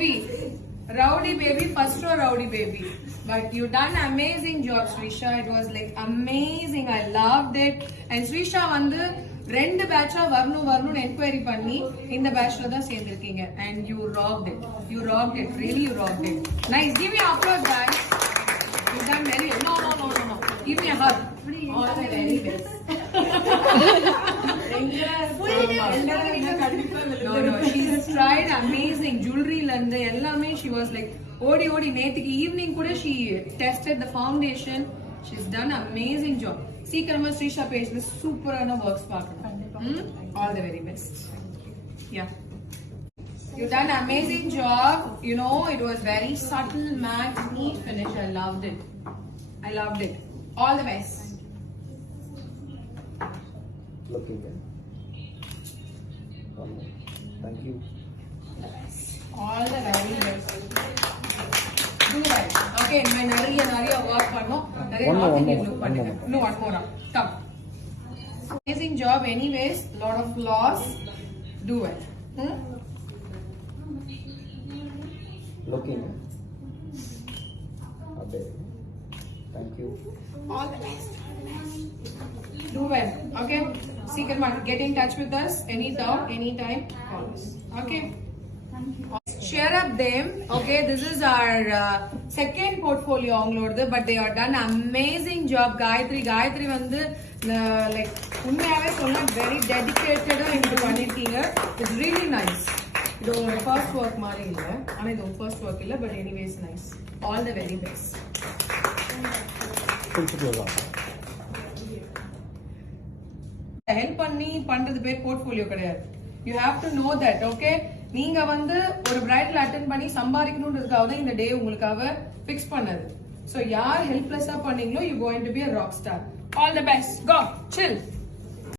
baby, first row rowdy baby. But you done amazing job, Srisha. It was like amazing. I loved it. And Srisha வந்து ரெண்டு பேட்சா வரணும் enquiry பண்ணி இந்த பேட்ச்ல தான் சேர்ந்திருக்கீங்க. And you rocked it. You rocked it. Really, you rocked it. Nice. Give me applause, guys. You done very well. No. Give me a hug. All the very best. No, she's tried amazing jewelry and ellame. She was like odi நேத்துக்கு evening கூட she tested the foundation. She's done amazing job. சீக்கிரமா ஸ்ரீஷா பேஜ்ல சூப்பரான works பார்க்கணும். All the very best. Yeah. You done amazing job. You know, it was very subtle, matte, neat finish. I loved it. All the best. Looking good. Thank you. All the very best. Do well. Okay, मैं नरिया work பண்ணோம். No, one more. Come. Amazing job anyways. Lot of loss. Do well. Looking good. Okay. Thank you. All the best. Do well. Okay. Seeker, get in touch with us. Any doubt, anytime, call us. Okay. Share up them. Okay, this is our second portfolio அவங்களோடது, but they are done amazing job. Gayatri வந்து like உண்மையாவே சொன்னா very dedicated into பண்ணிருக்கீங்க. It's really nice. இது ஒரு first work மாதிரி இல்ல, ஆனா இது ஒரு first work இல்ல, but anyways nice. All the very best. Help பண்ணி பண்றது பேர் போர்ட்ஃபோலியோ கிடையாது. You have to know that. Okay, நீங்க வந்து ஒரு பிரைடல் அட்டென்ட் பண்ணி சம்பாதிக்கணும்ன்றதுக்காக தான் இந்த டே உங்களுக்காக பிக்ஸ் பண்ணது. சோ யார் ஹெல்ப்லெஸ்ஸா பண்ணீங்களோ you going to be a rock star. All the best. Go chill.